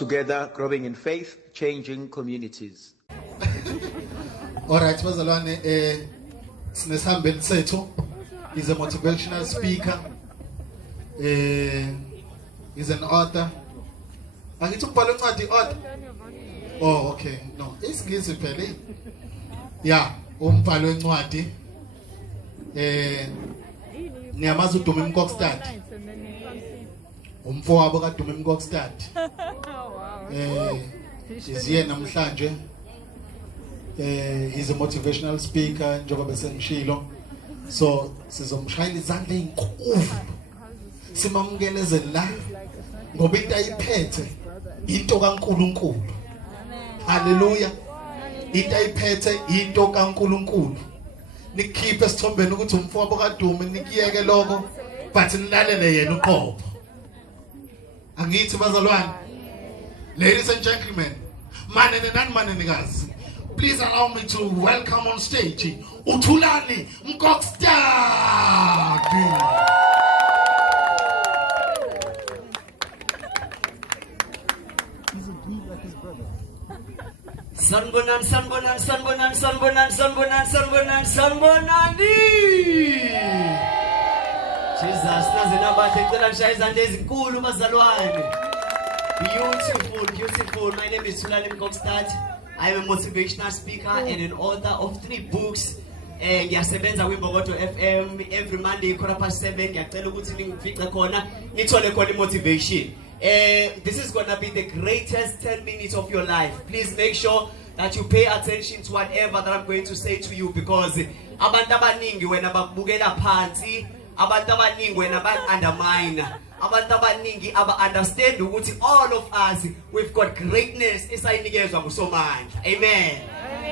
Together, growing in faith, changing communities. Alright, bazalwane, sinesihambeli sethu. He's a motivational speaker. He's an author. Angithi ubhala incwadi author. Oh, okay. No, isingisi phela. Yeah, umbhalo wencwadi. Ngiyamazi uDumi Mkokstad. Umfowabo kaDumi Mkokstad. Siziye namhlanje. He's a motivational speaker njengoba besengishilo. So sizomshayela izandla ezinkulu. Simamkeleze la ngoba into ayiphethe into kaNkuluNkulu. Hallelujah. Into ayiphethe into kaNkuluNkulu. Nikhiphe esithombeni ukuthi umfowabo kaDumi nikiyeke lokho but nilalele yena uqobo. Angithi bazalwane. Ladies and gentlemen, manene nani manenikazi. Please allow me to welcome on stage uThulani Mkokstad. Sanbonan. Jesus, nazinabate ngicela ngishaya izandla ezinkulu bazalwane. Beautiful. My name is Thulani Mkokstad. I am a motivational speaker and an author of 3 books. Ngiyasebenza kwiMbokodo FM every Monday 7:15 ngiyacela ukuthi ningifice khona nithole khona motivation. This is going to be the greatest 10 minutes of your life. Please make sure that you pay attention to whatever that I'm going to say to you, because abantu abaningi wena bakubukela phansi, abantu abaningi wena ba-undermine, abantu abaningi aba-understand ukuthi all of us, we've got greatness esayinikezwa nguSomandla. Amen.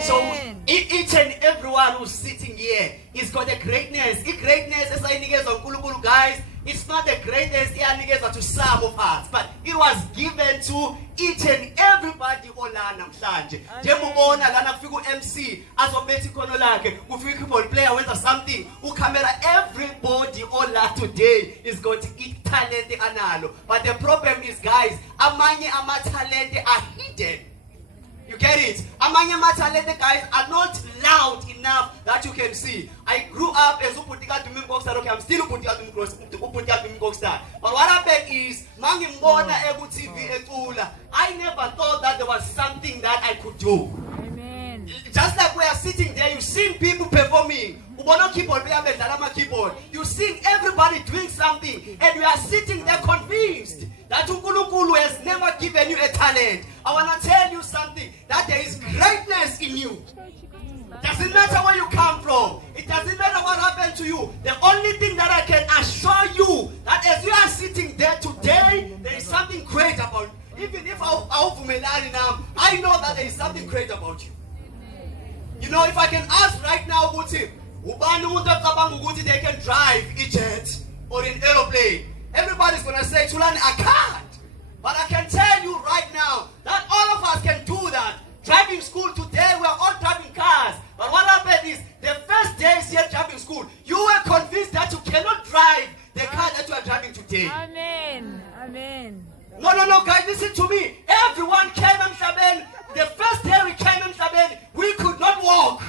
So each and everyone who's sitting here is got a greatness. I greatness esayinikezwa uNkulunkulu, guys. It's not the greatest eyanikezwa to some of us, but it was given to each and everybody olana namhlanje. Njengobona lana kufika uMC azobethi ikhono lakhe, kufika i-keyboard player wenza something, ucamera, everybody ola today is going to eat talent analo. But the problem is, guys, amanye ama-talent are hidden. You get it? Amanye ama-talented guys are not loud enough that you can see. I grew up as uPutika Dumi Mkokstad. Okay, I'm still uPutika Dumi Mkokstad. But what happened is, mangimbona ebu TV etula. I never thought that there was something that I could do. Amen. Just like we are sitting there, you see people performing. Ubono keyboard, keyboard. You see everybody doing something, and we are sitting there convinced that uNkulunkulu has never given you a talent. I want to tell you something, that there is greatness in you. Doesn't matter where you come from. It doesn't matter what happened to you. The only thing that I can assure you, that as you are sitting there today, there is something great about you. Even if I know that there is something great about you. You know, if I can ask right now, they can drive a jet or an aeroplane, everybody's going to say, Thulani, I can't. But I can tell you right now that all of us can do that. Driving school today, we are all driving cars. But what happened is, the first days here driving school, you were convinced that you cannot drive the car that you are driving today. Amen. No, guys, listen to me. Everyone came in Shaben. The first day we came in Shaben, we could not walk.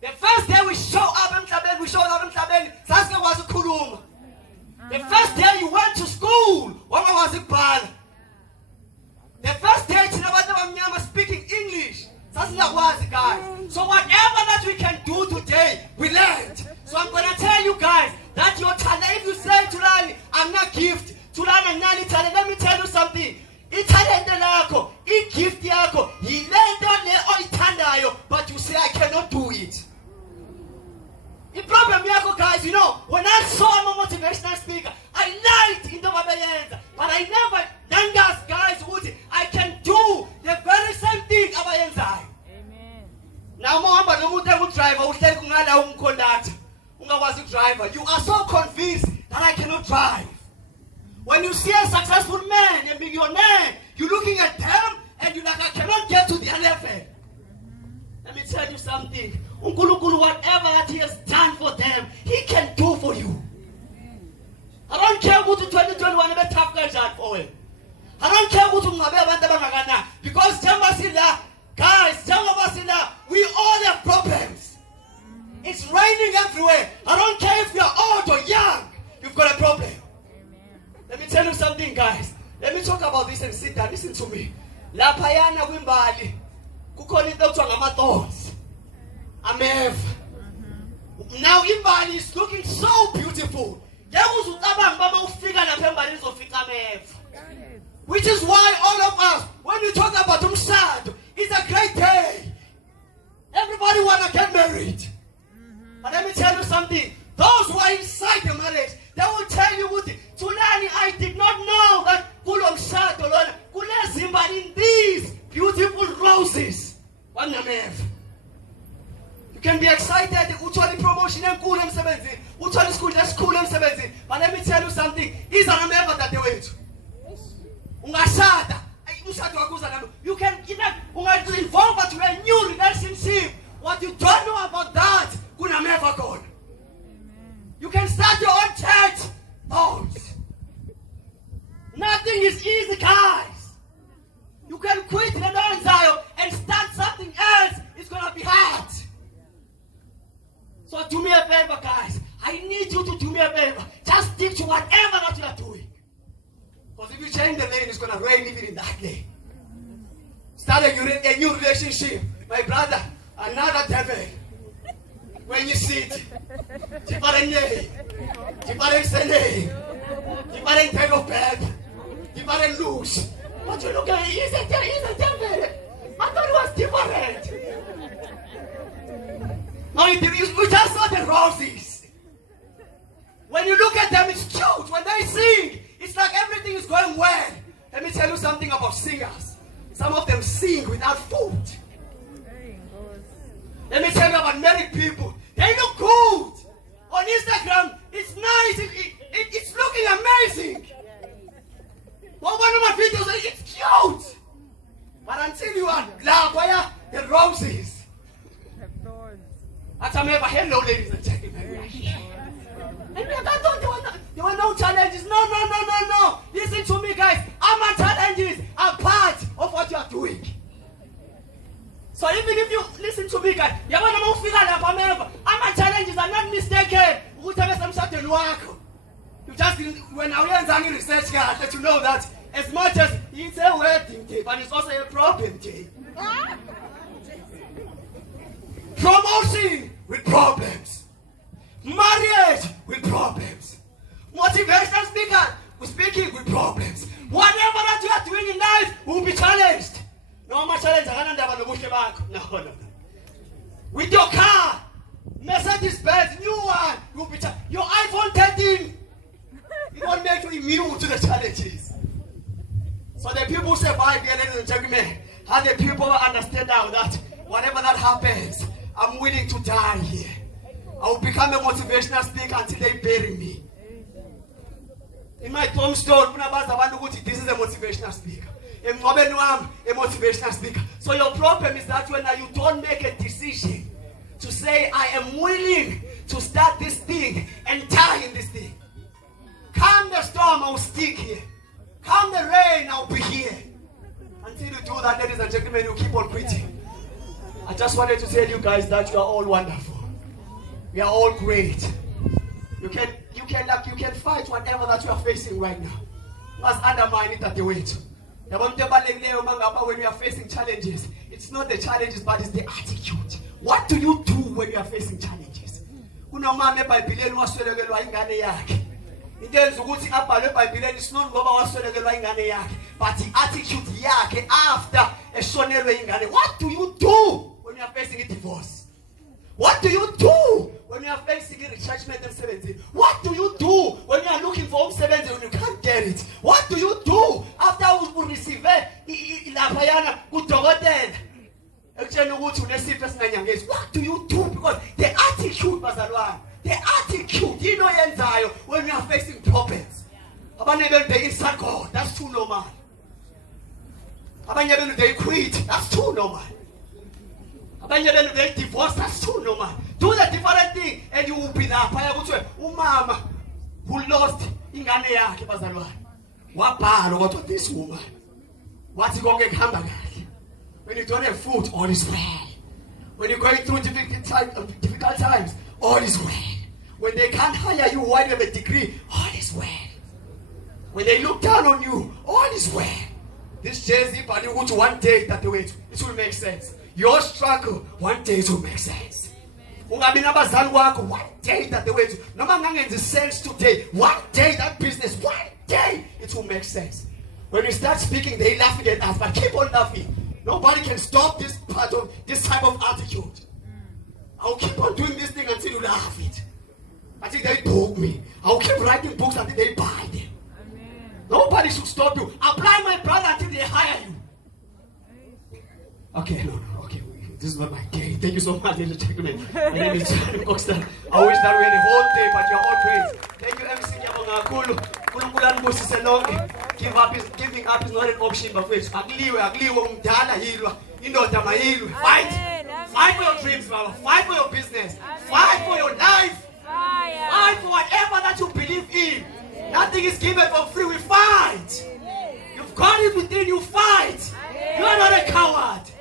The first day we showed up in Shaben, Saskia was a kulum. The first day you went to school, what was it, bad? The first day Chinabata speaking English, Saskia was a guy. So whatever that we can do today, we learned. So I'm going to tell you guys that your talent, if you say Thulani, I'm not gift, Thulani nani talent, let me tell you something. Italent lako, gift yako, but you say I cannot do it. The problem yako, guys, you know, when I saw I'm a motivational speaker, I liked in the Babayenza, but I never done that, guys. I can do the very same thing Abayenza. Amen. Now, driver, you are so convinced that I cannot drive. When you see a successful man, a millionaire, you're looking at them and you're like, I cannot get to their level. Let me tell you something. Unkulunkulu, whatever that he has done for them, he can do for you. I don't care what the 2021 tough guys are for him. I don't care what you because guys, we all have problems. It's raining everywhere. I don't care if you're old or young, you've got a problem. Let me tell you something, guys. Let me talk about this and sit down. Listen to me. Lapayana wimbali. Kukoni dokutwa ngamathorns. Ameva. Now imbali is looking so beautiful. Which is why all of us, when we talk about umshado, it's a great day. Everybody wanna get married. But let me tell you something. Those who are inside the marriage, they will tell you what Tulani, I did not know that Kulom Shadow Kulezimba in these beautiful roses. You can be excited, Utoli promotion and Kulem 70, Utoli school, that's Kulem 70. But let me tell you something, he's an member that they wait. You can involve to a new relationship. What you don't know about that, kuna never go. You can start your own church. Oh, nothing is easy, guys. You can quit the non-Zion and start something else. It's gonna be hard. So do me a favor, guys. I need you to do me a favor. Just stick to whatever that you are doing. Because if you change the lane, it's gonna rain even in that lane. Start a new relationship. My brother, another devil. When you sit, Tiparene, Tiparen Sene, Tiparen take of bed, Tiparen loose. But you look at it, he's a devil. I thought it was different. No, we just saw the roses. When you look at them, it's cute. When they sing, it's like everything is going well. Let me tell you something about singers. Some of them sing without food. Let me tell you about married people. They look good. On Instagram, it's nice. It's looking amazing. Well, one of my videos, it's cute. But until you are where the roses. Hello, ladies and gentlemen. And I thought there were no challenges. No. Listen to me, guys. Our challenges are part of what you are doing. So even if you listen to me, guys, our challenges are not mistaken. You just, when I was doing research, guys, let you know that as much as it's a wedding day, but it's also a problem day. Promotion with problems. Marriage with problems. Motivational speaker speaking with problems. Whatever that you are doing in life will be challenged. No more challenge. No. With your car, Mercedes-Benz, new one, will be your iPhone 13. It won't make you immune to the challenges. So the people who survive here, ladies and gentlemen, and the people understand now that whatever that happens, I'm willing to die here. I will become a motivational speaker until they bury me. In my tombstone, this is a motivational speaker. A motivational speaker. So your problem is that when you don't make a decision to say, I am willing to start this thing and die in this thing. Come the storm, I will stick here. Come the rain, I'll be here. Until you do that, ladies and gentlemen, you keep on quitting. I just wanted to tell you guys that you are all wonderful. We are all great. You can fight whatever that you are facing right now. You must undermine it at the weight. When you are facing challenges, it's not the challenges, but it's the attitude. What do you do when you are facing challenges? It's not but the attitude after what do you do when you are facing a divorce? What do you do when you are facing a retrenchment M70? What do you do when you are looking for M70 when you can't get it? What do you do after you receive what do you do? Because the attitude, the attitude, when you are facing problems. They insult God, that's too normal. They quit, that's too normal. They divorce, that's too normal. Do the different thing and you will be there. Umama who lost ingane yakhe bazalwane. Wabhala kodwa this woman. Wathi konke kuhamba kahle. When you don't have food, all is well. When you're going through difficult times, all is well. When they can't hire you while you have a degree, all is well. When they look down on you, all is well. This Jay-Z, but you go to one day that the way it will make sense. Your struggle, one day it will make sense. One day that the way it no man the sense today. One day that business, one day it will make sense. When we start speaking, they laughing at us, but keep on laughing. Nobody can stop this part of this type of attitude. I'll keep on doing this thing until you laugh it. Until they book me. I'll keep writing books until they buy them. Amen. Nobody should stop you. Apply my brother until they hire you. Okay, no, okay. This is not my day. Thank you so much, ladies and gentlemen. My name is Charlie Coxton. I wish that we had a whole day, but you're all great. Thank you, MC Nyabonga. Giving up is not an option, but wait. Fight! Fight for your dreams, brother. Fight for your business. Fight for your life. Fire. Fight for whatever that you believe in. Nothing is given for free. We fight. You've got it within you. Fight. You are not a coward.